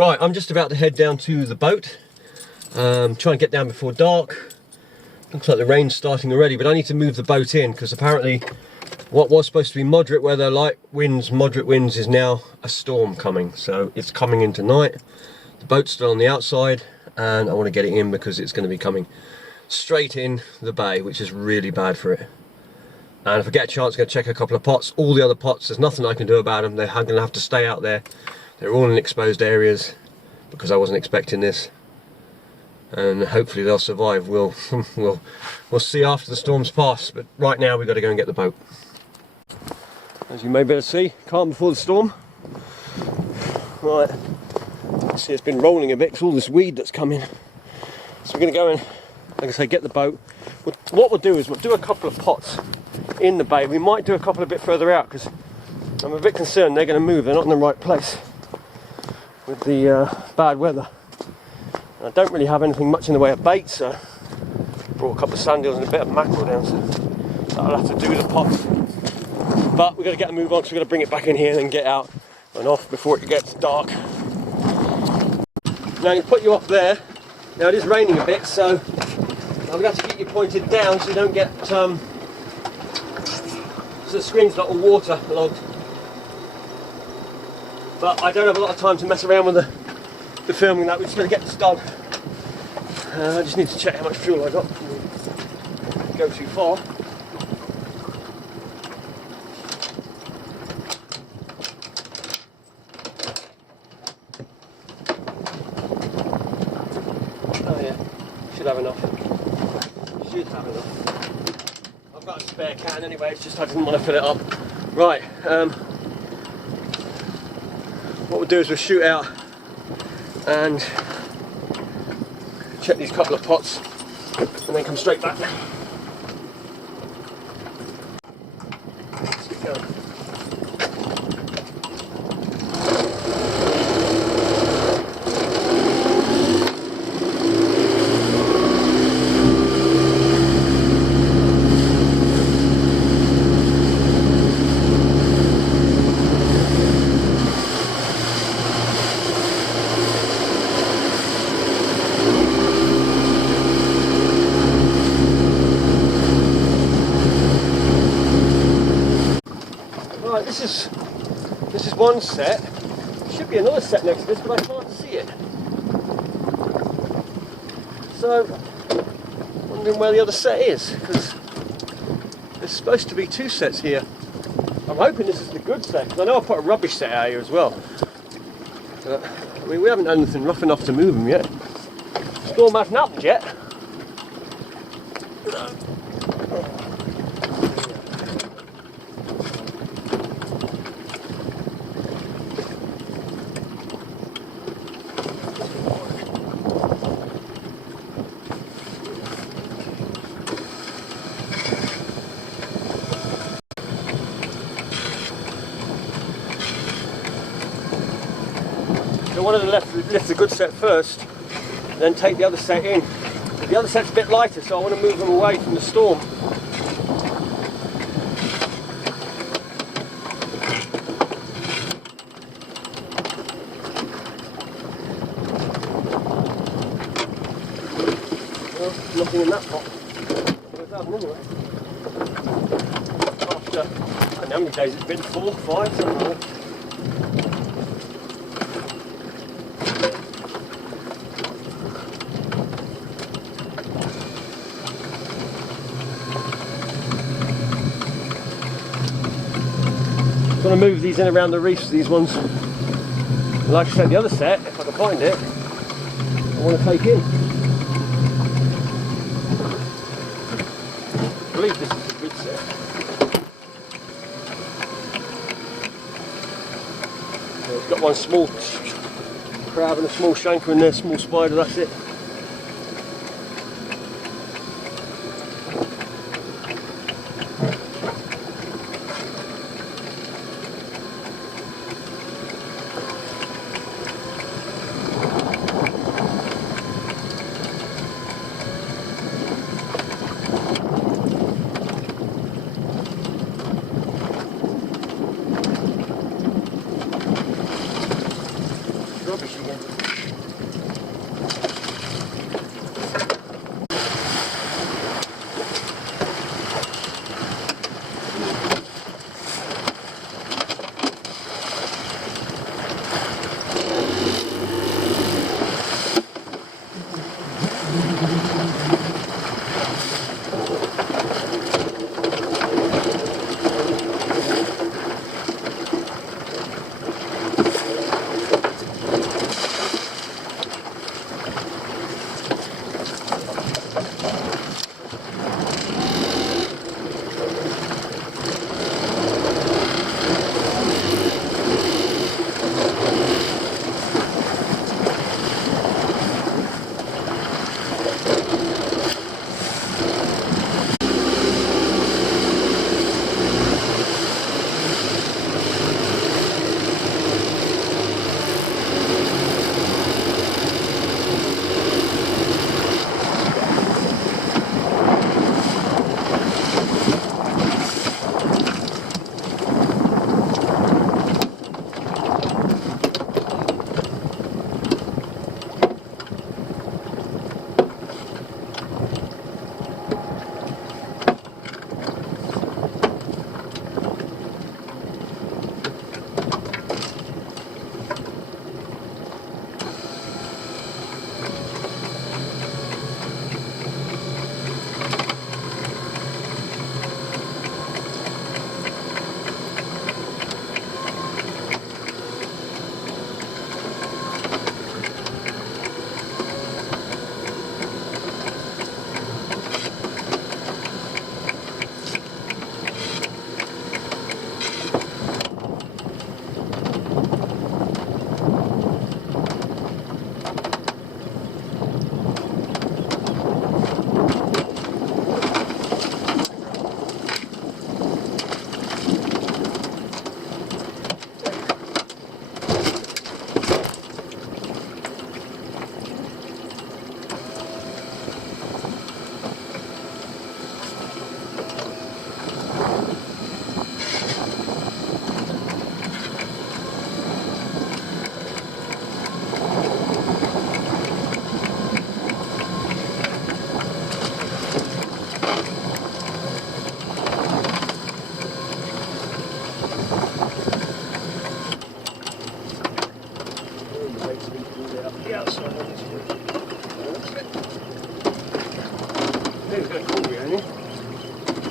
Right, I'm just about to head down to the boat. Try and get down before dark. Looks like the rain's starting already, but I need to move the boat in because apparently what was supposed to be moderate weather, light winds, moderate winds, is now a storm coming. So it's coming in tonight. The boat's still on the outside and I want to get it in because it's going to be coming straight in the bay, which is really bad for it. And if I get a chance, I'm going to check a couple of pots. All the other pots, there's nothing I can do about them. They're going to have to stay out there. They're all in exposed areas because I wasn't expecting this. And hopefully they'll survive. We'll see after the storm's passed. But right now we've got to go and get the boat. As you may be able to see, calm before the storm. Right, see it's been rolling a bit because all this weed that's coming. So we're going to go and, like I say, get the boat. What we'll do is we'll do a couple of pots in the bay. We might do a couple a bit further out because I'm a bit concerned they're going to move. They're not in the right place with the bad weather. And I don't really have anything much in the way of bait, so I brought a couple of sand eels and a bit of mackerel down, so I'll have to do the pots. But we've got to get a move on, so we've got to bring it back in here and then get out and off before it gets dark. Now you put you up there. Now it is raining a bit, so I'm going to have to keep you pointed down so you don't get so the screen's not all waterlogged. But I don't have a lot of time to mess around with the filming that. We're just going to get this done. I just need to check how much fuel I got before we go too far. Oh yeah, should have enough. Should have enough. I've got a spare can anyway, it's just I didn't want to fill it up. Right, what we'll do is we'll shoot out and check these couple of pots and then come straight back. Let's get going. Right, this is one set. There should be another set next to this, but I can't see it. So, wondering where the other set is, because there's supposed to be two sets here. I'm hoping this is the good set, because I know I put a rubbish set out here as well. But, I mean, we haven't done anything rough enough to move them yet. Storm hasn't happened yet. So one of them lift the good set first, then take the other set in. The other set's a bit lighter, so I want to move them away from the storm. Well, nothing in that pot. Where's that one anyway? After, I don't know how many days it's been, 4, 5, something like that. I'm going to move these in around the reefs, these ones. And like I said, the other set, if I can find it, I want to take in. I believe this is a good set. So it's got one small crab and a small shanker in there, small spider, that's it. Rubbish again.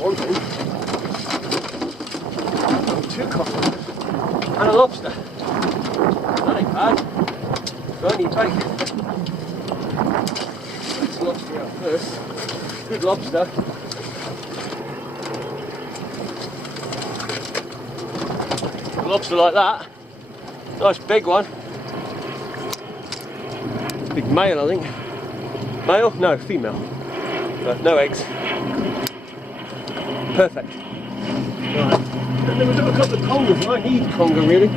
one thing. Two cockles and a lobster. That ain't bad. So I need bait. Let's lobster out first. Good lobster. A lobster like that. Nice big one. Big male, I think. Male? No, female. No eggs. Perfect. Right. And then we've got a couple of congers. I need conger really.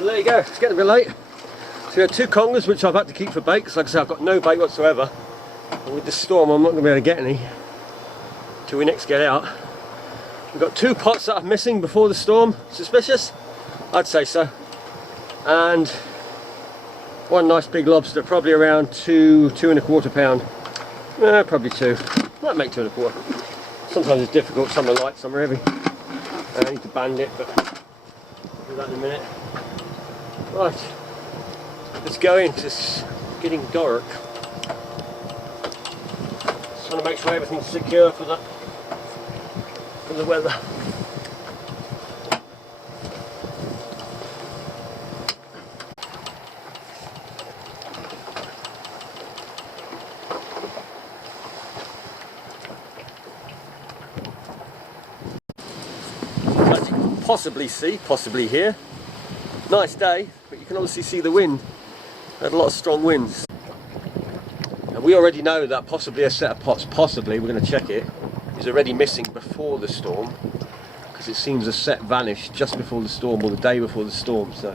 There you go, it's getting a bit late. So we had two congers which I've had to keep for bait, because like I said, I've got no bait whatsoever. And with this storm I'm not going to be able to get any till we next get out. We've got two pots that I'm missing before the storm. Suspicious? I'd say so. And one nice big lobster, probably around 2.25 pound. Probably 2. Might make 2.25. Sometimes it's difficult, some are light, some are heavy. I need to band it, but I'll do that in a minute. Right, let's go in, 'cause it's getting dark. Just want to make sure everything's secure for the weather. As you can possibly hear, nice day, but you can obviously see the wind. Had a lot of strong winds. And we already know that possibly a set of pots, we're going to check it, is already missing before the storm, because it seems a set vanished just before the storm or the day before the storm. So,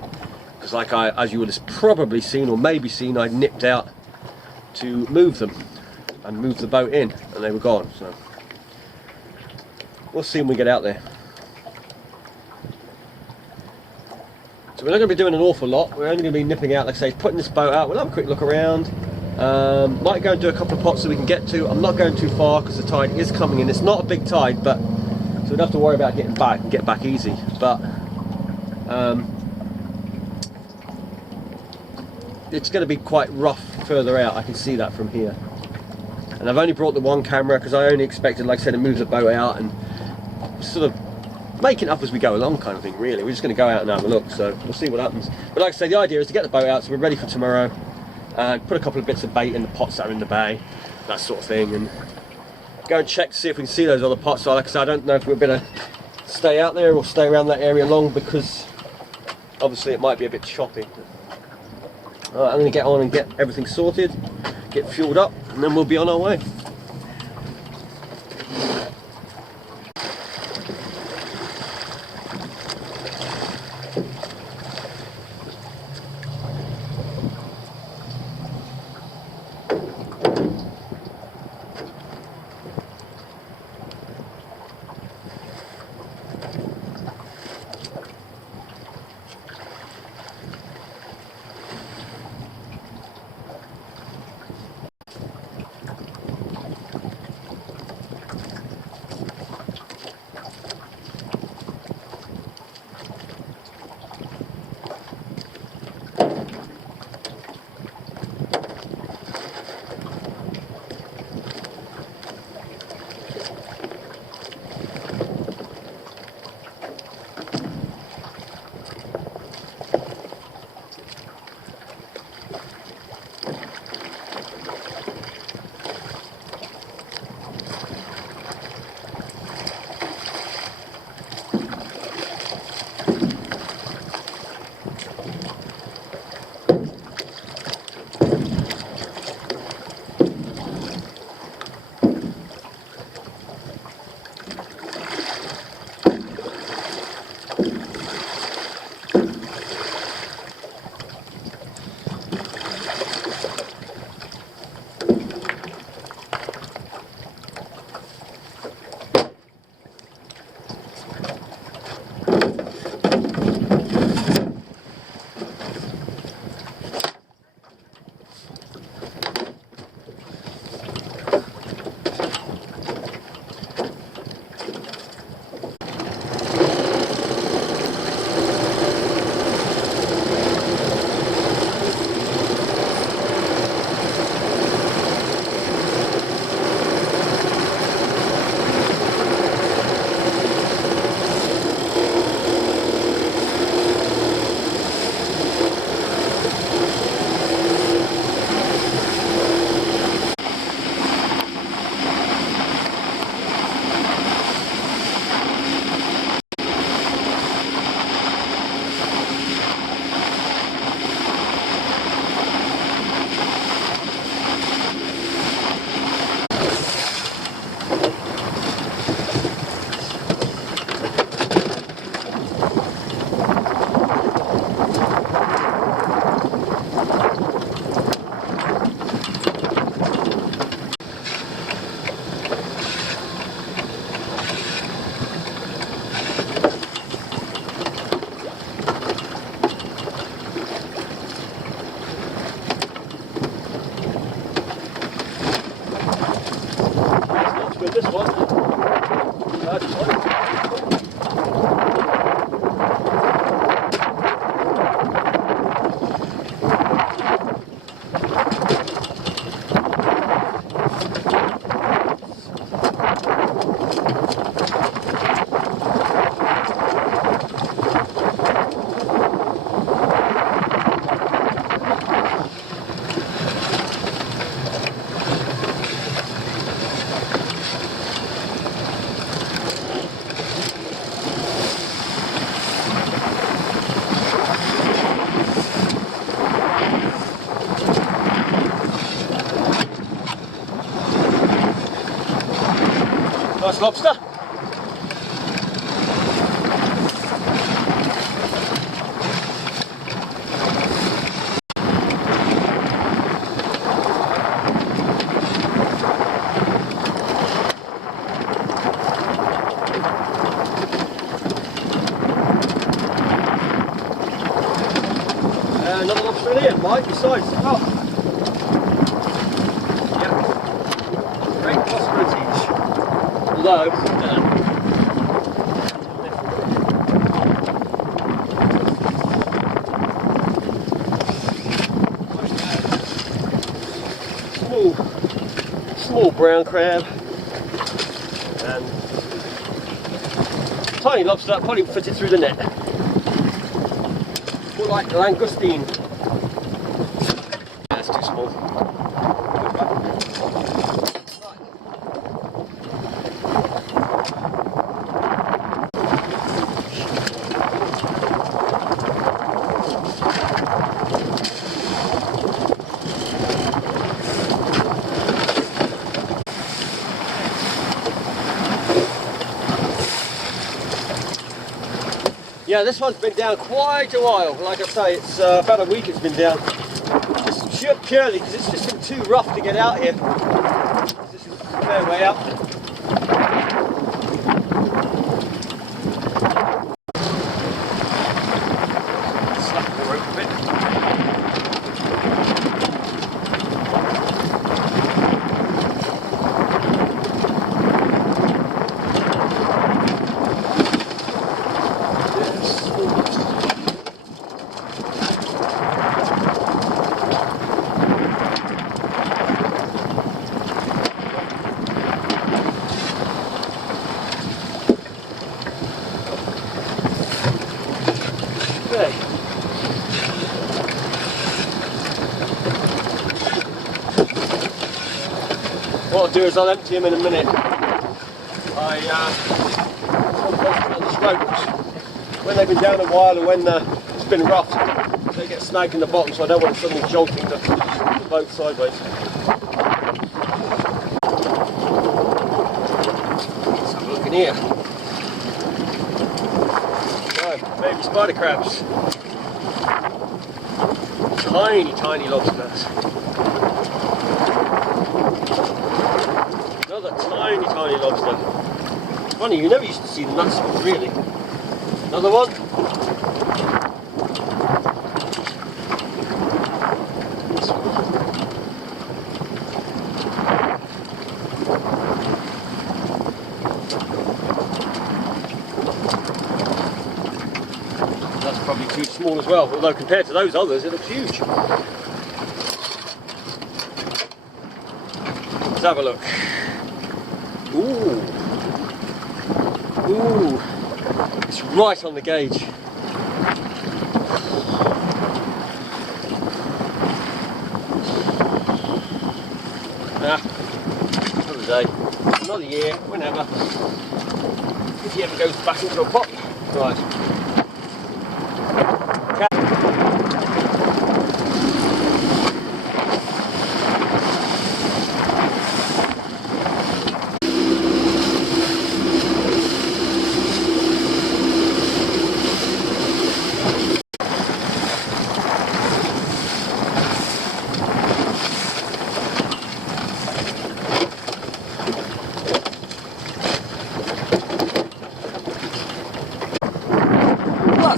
because as you would have probably seen or maybe seen, I nipped out to move them and move the boat in, and they were gone. So we'll see when we get out there. So we're not going to be doing an awful lot. We're only going to be nipping out, like I say, putting this boat out. We'll have a quick look around. Might go and do a couple of pots that we can get to. I'm not going too far because the tide is coming in. It's not a big tide, but so we don't have to worry about getting back and get back easy. But it's going to be quite rough further out. I can see that from here. And I've only brought the one camera because I only expected, like I said, to move the boat out and sort of make it up as we go along, kind of thing. Really, we're just going to go out and have a look. So we'll see what happens. But like I say, the idea is to get the boat out so we're ready for tomorrow. And put a couple of bits of bait in the pots that are in the bay, that sort of thing, and go and check to see if we can see those other pots. So like I said, I don't know if we're going to stay out there or stay around that area long, because obviously it might be a bit choppy. I'm going to get on and get everything sorted, get fueled up, and then we'll be on our way. lobster. Another lobster in here, Mike, besides. Oh. Yeah. Great possibilities. Although, small brown crab and tiny lobster, probably fit it through the net. More like langoustine. That's too small. Yeah, this one's been down quite a while. Like I say, it's about a week it's been down. Just purely because it's just been too rough to get out here. This is a fair way out. Slap the rope a bit. What I'll do is I'll empty them in a minute. I when they've been down a while and when it's been rough, they get snagged in the bottom, so I don't want them suddenly jolting the boat sideways. Let's have a look in here. So, baby spider crabs. Tiny lobsters. Another tiny lobster. Funny, you never used to see them that small, really. Another one. This one. That's probably too small as well, although compared to those others, it looks huge. Let's have a look. Ooh. Ooh. It's right on the gauge. Another day, another year, whenever. If he ever goes back into a pot. Right.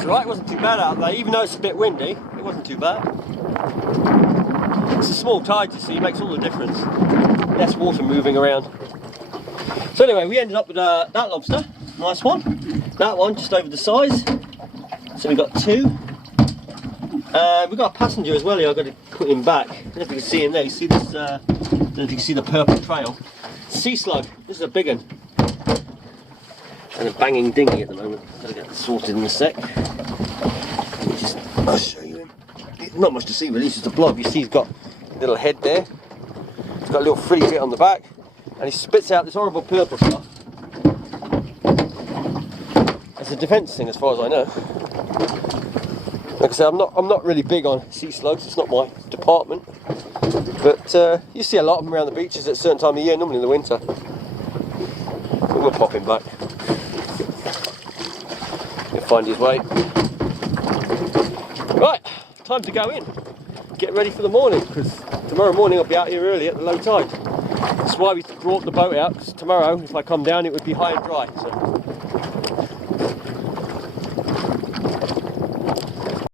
Right, it wasn't too bad out there, even though it's a bit windy, it wasn't too bad. It's a small tide, you see, makes all the difference. Less water moving around. So anyway, we ended up with that lobster, nice one. That one, just over the size. So we got two. We've got a passenger as well here, I've got to put him back. I don't know if you can see him there, you see this, I don't know if you can see the purple trail. Sea slug, this is a big one. And a banging dinghy at the moment. Gotta get it sorted in a sec. I'll show you him. Not much to see really, it's just a blob. You see he's got a little head there. He's got a little frilly bit on the back. And he spits out this horrible purple stuff. It's a defence thing as far as I know. Like I said, I'm not really big on sea slugs, it's not my department. But you see a lot of them around the beaches at a certain time of year, normally in the winter. But we'll pop him back. He'll find his way. Right, time to go in. Get ready for the morning, because tomorrow morning I'll be out here early at the low tide. That's why we brought the boat out, because tomorrow, if I come down, it would be high and dry. So